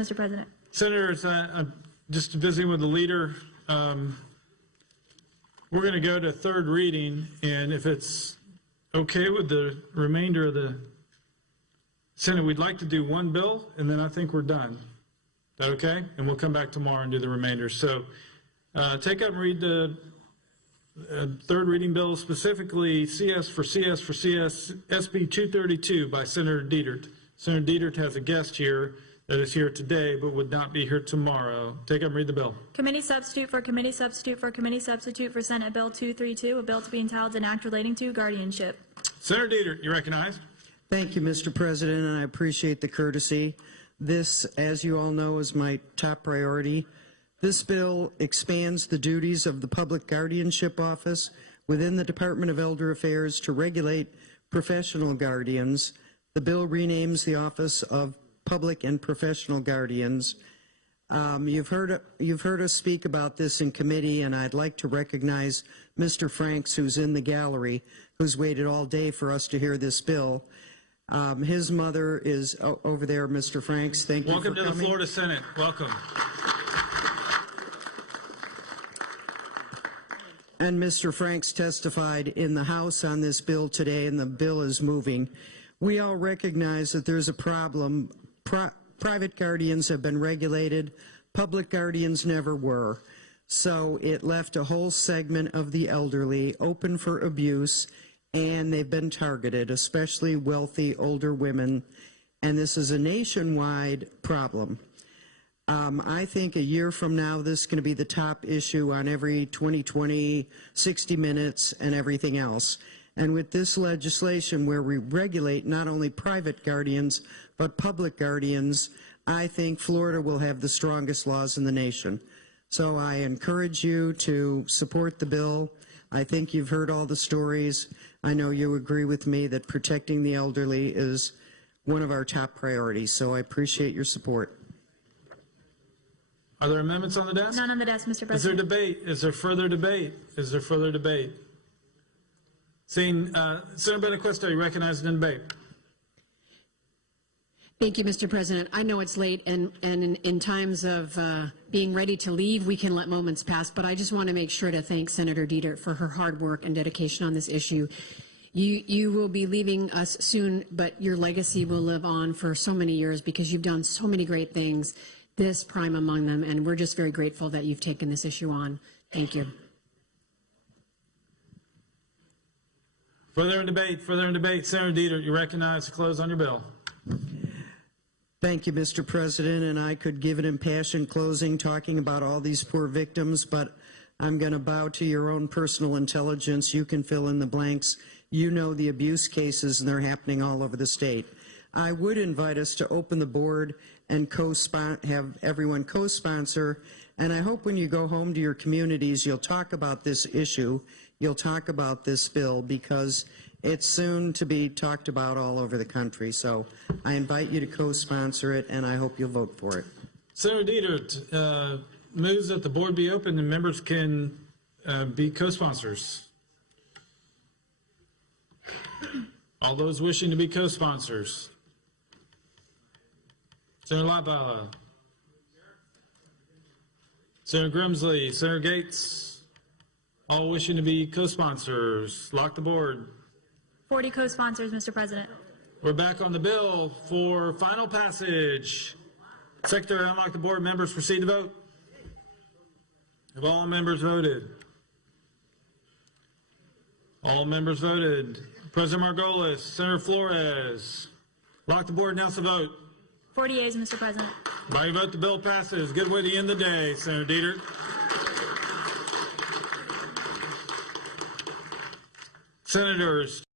Mr. President. Senators, I'm just visiting with the leader. We're going to go to third reading, and if it's okay with the remainder of the Senate, we'd like to do one bill, and then I think we're done. Is that okay? And we'll come back tomorrow and do the remainder. So take up and read the third reading bill, specifically CS for SB232 by Senator Dietert. Senator Dietert has a guest here that is here today but would not be here tomorrow. Take up and read the bill. Committee substitute for committee substitute for committee substitute for Senate Bill 232, a bill to be entitled an act relating to guardianship. Senator Dietert, you're recognized. Thank you, Mr. President, and I appreciate the courtesy. This, as you all know, is my top priority. This bill expands the duties of the Public Guardianship Office within the Department of Elder Affairs to regulate professional guardians. The bill renames the Office of Public and Professional Guardians. You've heard us speak about this in committee, and I'd like to recognize Mr. Franks, who's in the gallery, who's waited all day for us to hear this bill. His mother is over there, Mr. Franks. Thank you for coming. Welcome to the Florida Senate. Welcome. And Mr. Franks testified in the House on this bill today, and the bill is moving. We all recognize that there's a problem. Private guardians have been regulated. Public guardians never were. So it left a whole segment of the elderly open for abuse, and they've been targeted, especially wealthy older women. And this is a nationwide problem. I think a year from now, this is going to be the top issue on every 2020, 60 Minutes, and everything else. And with this legislation where we regulate not only private guardians, but public guardians, I think Florida will have the strongest laws in the nation. So I encourage you to support the bill. I think you've heard all the stories. I know you agree with me that protecting the elderly is one of our top priorities. So I appreciate your support. Are there amendments on the desk? None on the desk, Mr. President. Is there debate? Is there further debate? Is there further debate? Seeing Senator Benaquista, you recognized in debate. Thank you, Mr. President. I know it's late, and in times of being ready to leave, we can let moments pass, but I just want to make sure to thank Senator Dietert for her hard work and dedication on this issue. You will be leaving us soon, but your legacy will live on for so many years because you've done so many great things, this prime among them, and we're just very grateful that you've taken this issue on. Thank you. Further in debate, Senator Dietert, you recognize to close on your bill. Thank you, Mr. President, and I could give an impassioned closing talking about all these poor victims, but I'm going to bow to your own personal intelligence. You can fill in the blanks. You know the abuse cases, and they're happening all over the state. I would invite us to open the board and have everyone co-sponsor, and I hope when you go home to your communities, you'll talk about this issue. You'll talk about this bill because it's soon to be talked about all over the country. So I invite you to co-sponsor it, and I hope you'll vote for it. Senator Dietert moves that the board be open and members can be co-sponsors. All those wishing to be co-sponsors. Senator Lightbala, Senator Grimsley, Senator Gates, all wishing to be co-sponsors. Lock the board. 40 co-sponsors, Mr. President. We're back on the bill for final passage. Secretary, unlock the board. Members proceed to vote. Have all members voted? All members voted. President Margolis, Senator Flores. Lock the board. Announce the vote. 40 yeas, Mr. President. By your vote, the bill passes. Good way to end the day, Senator Dietert. Senators.